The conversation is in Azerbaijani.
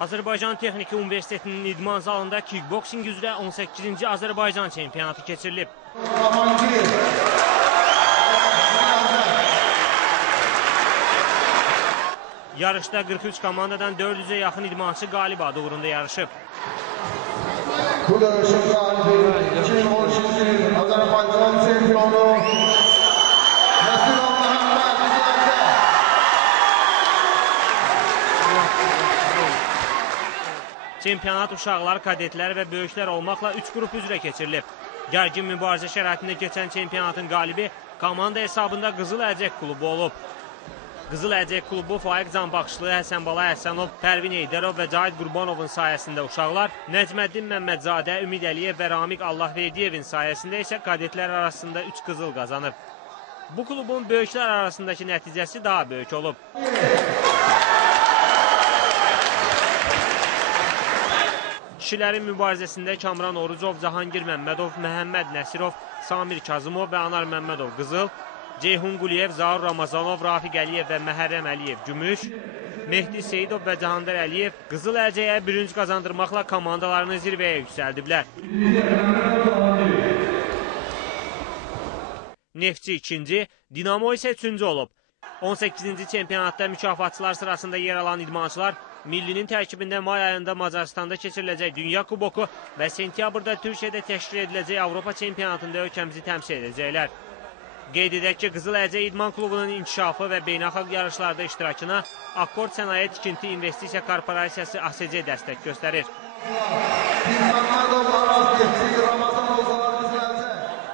Azərbaycan Texniki Universitetinin idman zalında kickboksing üzrə 18-ci Azərbaycan çempionatı keçirilib. Yarışda 43 komandadan 400'e yaxın idmançı qalib adı uğrunda yarışıb. Bu yarışın qalibi 2012 Azərbaycan çempionu Çempionat uşaqlar, kadetlər və böyüklər olmaqla 3 qrup üzrə keçirilib. Gərgin mübarizə şəraitində keçən çempionatın qalibi komanda hesabında Qızıl Əlcək klubu olub. Qızıl Əlcək klubu Faiq Canbaxışlı, Həsənbala Həsənov, Pərvin Eydərov və Cahid Qurbanovun sayəsində uşaqlar, Nəcməddin Məmmədzadə, Ümid Əliyev və Ramik Allahverdiyevin sayəsində isə kadetlər arasında 3 qızıl qazanıb. Bu klubun böyüklər arasındakı nəticəsi daha böyük olub. Kişilərin mübarizəsində Kamran Orucov, Cahangir Məmmədov, Məhəmməd Nəsirov, Samir Kazımov və Anar Məmmədov qızıl, Ceyhun Quliyev, Zaur Ramazanov, Rafiq Əliyev və Məhərrəm Əliyev gümüş, Mehdi Seyidov və Cahandar Əliyev Qızıl Əlcəyə bürünc qazandırmaqla komandalarını zirvəyə yüksəldiblər. Neftçi 2-ci, Dinamo isə 3-cü olub. 18-ci çempionatda mükafatçılar sırasında yer alan idmançılar millinin tərkibində may ayında Macaristanda keçiriləcək Dünya Kuboku və sentyabrda Türkiyədə təşkil ediləcək Avropa çempionatında ölkəmizi təmsil edəcəklər. Qeyd edək ki, Qızıl Əlcək İdman Klubunun inkişafı və beynəlxalq yarışlarda iştirakına Akkord Sənaye Tikinti İnvestisiya Korporasiyası ASC dəstək göstərir.